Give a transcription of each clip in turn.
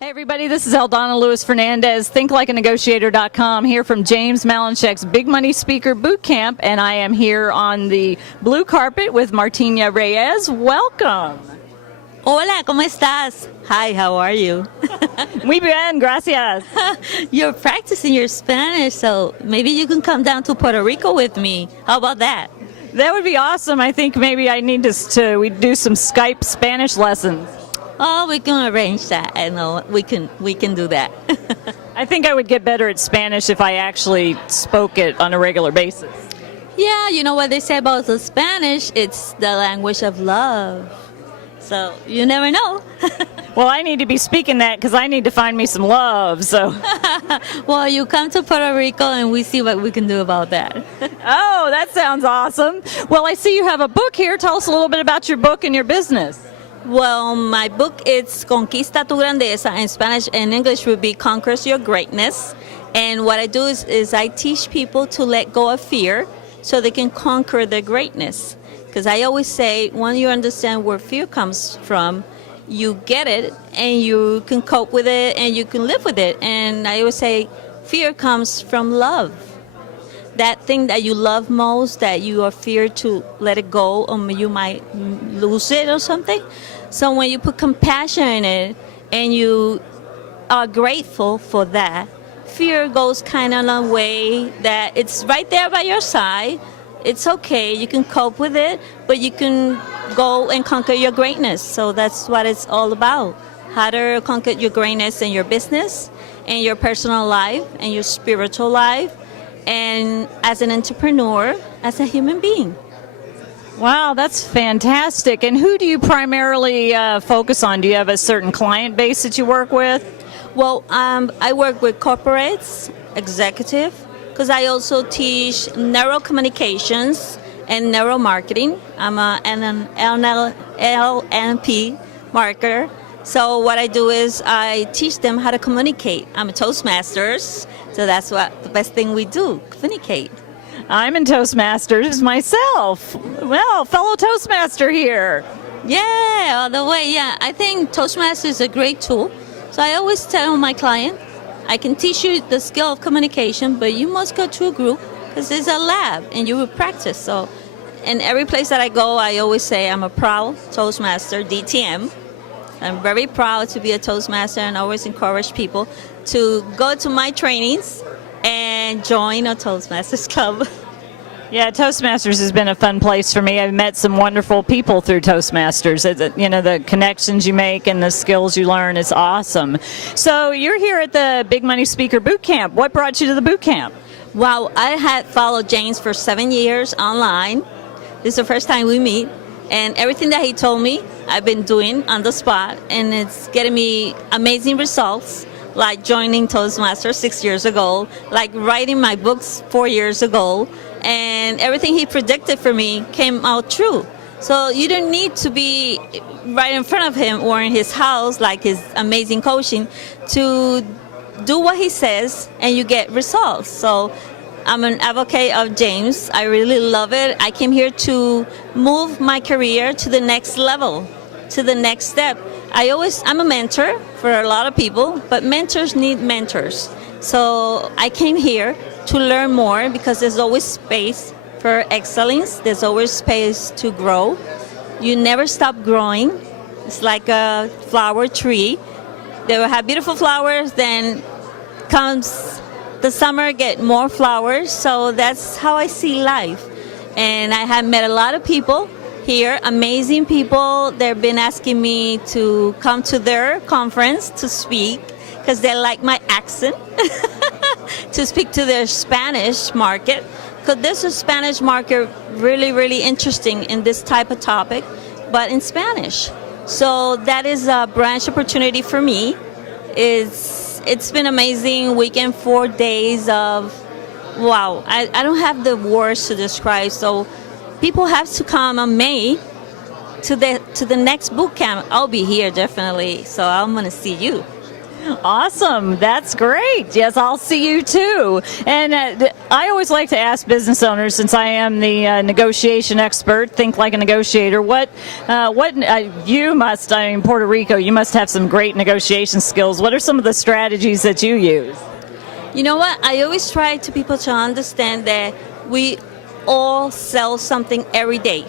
Hey everybody, this is Eldana Lewis Fernandez, thinklikeanegotiator.com, here from James Malinchek's Big Money Speaker Bootcamp, and I am here on the blue carpet with Martina Reyes. Welcome. Hola, ¿cómo estás? Hi, how are you? Muy bien, gracias. You're practicing your Spanish, so maybe you can come down to Puerto Rico with me. How about that? That would be awesome. I think maybe I need we do some Skype Spanish lessons. Oh, we can arrange that. I know we can do that. I think I would get better at Spanish if I actually spoke it on a regular basis. Yeah, you know what they say about the Spanish? It's the language of love. So you never know. Well, I need to be speaking that because I need to find me some love. So, well, you come to Puerto Rico and we see what we can do about that. Oh, that sounds awesome. Well, I see you have a book here. Tell us a little bit about your book and your business. Well, my book is Conquista tu Grandeza. In Spanish and English would be Conquers Your Greatness. And what I do is I teach people to let go of fear so they can conquer their greatness. Because I always say, when you understand where fear comes from, you get it and you can cope with it and you can live with it. And I always say, fear comes from love. That thing that you love most, that you are feared to let it go, or you might lose it or something. So when you put compassion in it and you are grateful for that, fear goes kind of a way that it's right there by your side. It's okay, you can cope with it, but you can go and conquer your greatness. So that's what it's all about. How to conquer your greatness in your business, in your personal life, and your spiritual life, and as an entrepreneur, as a human being. Wow, that's fantastic. And who do you primarily focus on? Do you have a certain client base that you work with? Well, I work with corporates, executive, because I also teach neurocommunications and neuromarketing. I'm an LNP marketer. So what I do is I teach them how to communicate. I'm a Toastmasters, so that's what the best thing we do, communicate. I'm in Toastmasters myself. Well, fellow Toastmaster here. Yeah, all the way, yeah. I think Toastmasters is a great tool. So I always tell my client, I can teach you the skill of communication, but you must go to a group because it's a lab and you will practice. So in every place that I go, I always say I'm a proud Toastmaster, DTM. I'm very proud to be a Toastmaster and always encourage people to go to my trainings and join a Toastmasters club. Yeah, Toastmasters has been a fun place for me. I've met some wonderful people through Toastmasters. You know, the connections you make and the skills you learn is awesome. So you're here at the Big Money Speaker Bootcamp. What brought you to the bootcamp? Wow, I had followed James for 7 years online. This is the first time we meet. And everything that he told me, I've been doing on the spot. And it's getting me amazing results, like joining Toastmasters 6 years ago, like writing my books 4 years ago. And everything he predicted for me came out true. So you don't need to be right in front of him or in his house, like his amazing coaching, to do what he says and you get results. So I'm an advocate of James. I really love it. I came here to move my career to the next level, to the next step. I'm a mentor for a lot of people, but mentors need mentors. So I came here to learn more because there's always space for excellence. There's always space to grow. You never stop growing. It's like a flower tree. They will have beautiful flowers, then comes the summer, get more flowers. So that's how I see life. And I have met a lot of people here, amazing people. They've been asking me to come to their conference to speak because they like my accent, to speak to their Spanish market. Because there's a Spanish market really, really interesting in this type of topic, but in Spanish. So that is a branch opportunity for me. It's been amazing weekend, 4 days of, wow, I don't have the words to describe. So people have to come on May to the next boot camp. I'll be here definitely, so I'm gonna see you. Awesome. That's great. Yes, I'll see you too. And I always like to ask business owners, since I am the negotiation expert, think like a negotiator, what you must, in Puerto Rico, you must have some great negotiation skills. What are some of the strategies that you use? You know what? I always try to people to understand that we all sell something every day.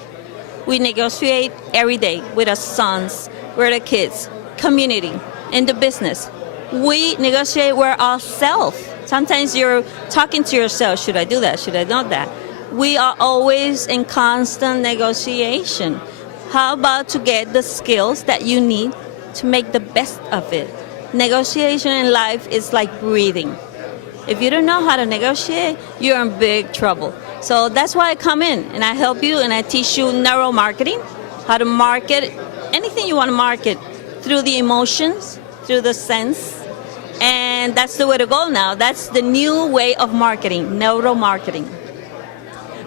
We negotiate every day with our sons, with our kids, community, in the business. We negotiate with ourselves. Sometimes you're talking to yourself, should I do that? Should I not that? We are always in constant negotiation. How about to get the skills that you need to make the best of it? Negotiation in life is like breathing. If you don't know how to negotiate, you're in big trouble. So that's why I come in and I help you and I teach you neuromarketing, how to market anything you want to market through the emotions, through the sense. And that's the way to go now. That's the new way of marketing, neuromarketing.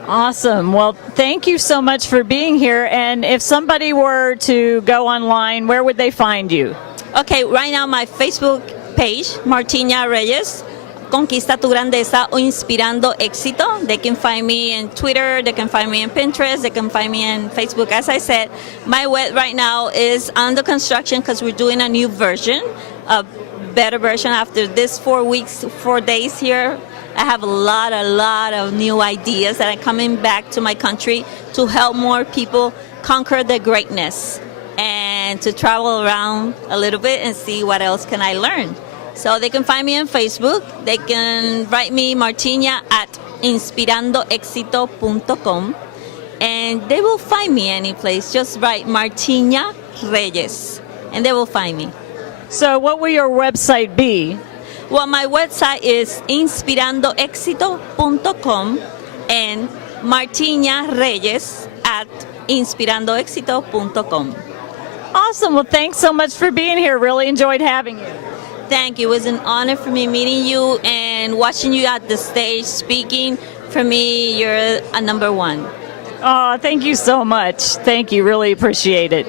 Awesome. Well, thank you so much for being here. And if somebody were to go online, where would they find you? Okay, right now my Facebook page, Martina Reyes, Conquista tu Grandeza o Inspirando Éxito. They can find me in Twitter, they can find me in Pinterest, they can find me in Facebook. As I said, my web right now is under construction because we're doing a new version, a better version after this 4 weeks, 4 days here. I have a lot of new ideas that are coming back to my country to help more people conquer their greatness and to travel around a little bit and see what else can I learn. So they can find me on Facebook. They can write me Martina at inspirandoexito.com and they will find me any place. Just write Martina Reyes and they will find me. So what will your website be? Well, my website is inspirandoexito.com and Martina Reyes at inspirandoexito.com. Awesome. Well, thanks so much for being here. Really enjoyed having you. Thank you. It was an honor for me meeting you and watching you at the stage speaking. For me, you're a number one. Oh, thank you so much. Thank you. Really appreciate it.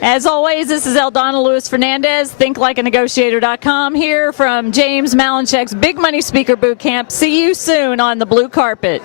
As always, this is Eldona Lewis Fernandez, thinklikeanegotiator.com here from James Malinchek's Big Money Speaker Bootcamp. See you soon on the blue carpet.